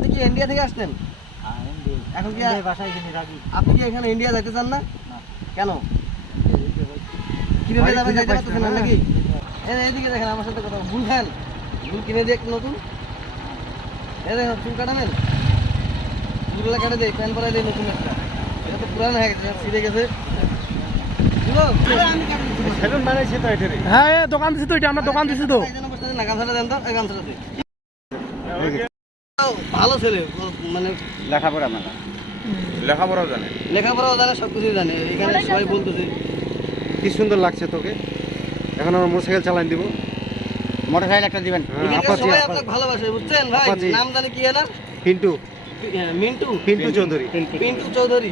আপনি কি ইন্ডিয়া থেকে আসছেন এখন কি বাসায় কিনে রাখি। আপনি কি এখানে ইন্ডিয়া যাইতে চান না? কেন? কীভাবে যাবেন যাইতে পারতেছেন না নাকি? এদিকে দেখেন আমার সাথে কথা ভুল খান ভুল কিনে দিয়ে একটু নতুন। এই দেখেন চুল কাটাবেন চুলগুলো কাটে দেয় প্যান্ট পরাই দেয় নতুন একটা। এটা তো পুরানো হয়ে গেছে ছিঁড়ে গেছে। হ্যাঁ দোকান দিছি তো এটা আমরা দোকান দিছি তো। গামছাটা দেন গামছাটা ভালো ছেলে মানে লেখাপড়া মেলা। লেখাপড়াও জানে? লেখাপড়াও জানে সব কিছুই জানে এখানে সবাই বলতেছে। কি সুন্দর লাগছে তোকে। এখন আমরা মোটরসাইকেল চালাই দিব। মোটরসাইকেল একটা দিবেন। সবাই আপনাকে ভালোবাসে বুঝছেন ভাই? নাম জানে কি এনার? পিন্টু। হ্যাঁ, মিন্টু। পিন্টু চৌধুরী। পিন্টু চৌধুরী।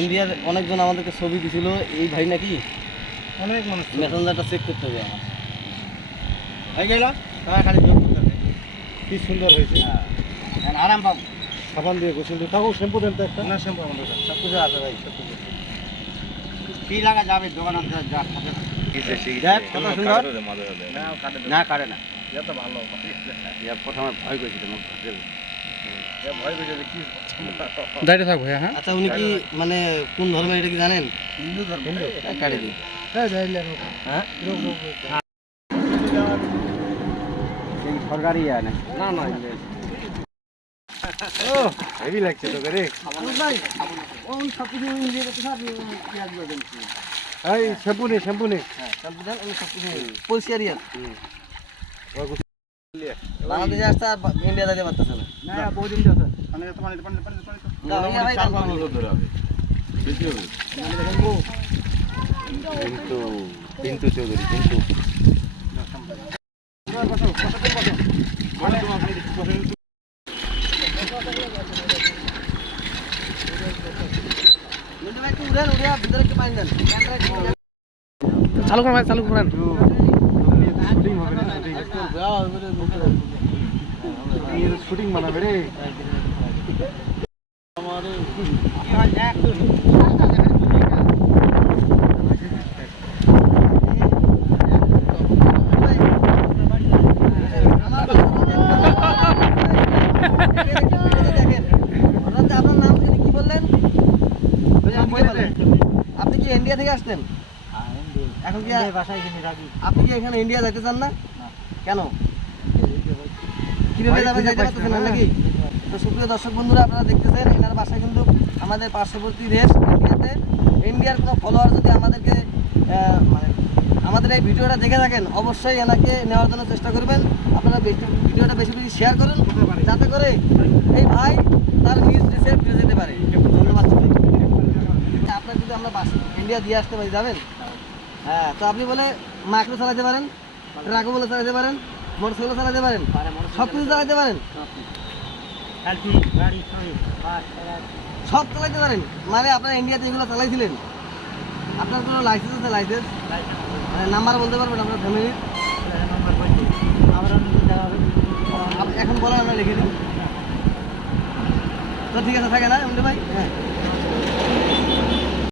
ইন্ডিয়ার অনেকজন আমাদেরকে ছবি দিছিল এই ভাই নাকি? অনেক মানুষ। মেসেঞ্জারটা চেক করতে হবে। আমার হয়ে গেল। খালি। কি সুন্দর হয়েছে? আরাম পাবো। সাবান দিয়ে গোসল দিয়ে। তাও শ্যাম্পু দেন তো একটা। না শ্যাম্পু আমাদের সব কিছু আছে ভাই সব কিছু। কি লাগা যাবে দোকান যা দেখ, কত সুন্দর। না। কাটে না। ইয়া প্রথমে ভয় করেছিল মুখ যাইতে থাকব হ্যাঁ? আচ্ছা উনি কি মানে কোন ধর্মের এটা কি জানেন? হিন্দু ধর্ম। কাটে দিই হ্যাঁ সরকারি ইয়া না। না না ও হেভি লাগছে তোকে রে। ভাই ওই সব কিছু ইন্ডিয়া করতে আপনি পেঁয়াজ দেবেন এই শ্যাম্পু নে শ্যাম্পু নে হ্যাঁ সব কিছু আমি সব কিছু পরিষ্কার ইয়ার বাংলাদেশে আসতে আর ইন্ডিয়া যাইতে পারতেছে না। না বহু যাচ্ছে মানে তোমার পানি পানি পানি না, ভাই, তারপর আমি- পিন্টু পিন্টু চৌধুরী উড়ে চালু করেন ভাই চালু করেন। শুটিং বানাবে রে দেখেন আপনার আপনার নাম জানি কি বললেন আপনি কি ইন্ডিয়া থেকে আসছেন এখন কি বাসায় আপনি কি এখানে ইন্ডিয়া যাইতে চান না? কেন? কীভাবে যাবেন যাইতে পারতেছেন নাকি? তো সুপ্রিয় দর্শক বন্ধুরা আপনারা দেখতেছেন এনার বাসা কিন্তু আমাদের পার্শ্ববর্তী দেশ ইন্ডিয়াতে ইন্ডিয়ার কোনো ফলোয়ার যদি আমাদেরকে মানে আমাদের এই ভিডিওটা দেখে থাকেন অবশ্যই এনাকে নেওয়ার জন্য চেষ্টা করবেন। আপনারা ভিডিওটা বেশি বেশি শেয়ার করুন। যাতে করে এই ভাই তার নিজ দেশে ফিরে যেতে পারে ধন্যবাদ সবাই। আপনার যদি আমরা ইন্ডিয়া দিয়ে আসতে পারি যাবেন? হ্যাঁ তো আপনি বলে মাইক্রো চালাতে পারেন ট্রাকও বলে চালাতে পারেন মোটরসাইকেল চালাতে পারেন সব কিছু চালাতে পারেন? সব চালাতে পারেন। মানে আপনার ইন্ডিয়াতে এগুলো চালাইছিলেন। আপনার কোনো লাইসেন্স আছে লাইসেন্স মানে নাম্বার বলতে পারবেন আপনার ফ্যামিলির এখন বলেন আমরা লিখে দিই। তো ঠিক আছে থাকে না এমনি ভাই? হ্যাঁ।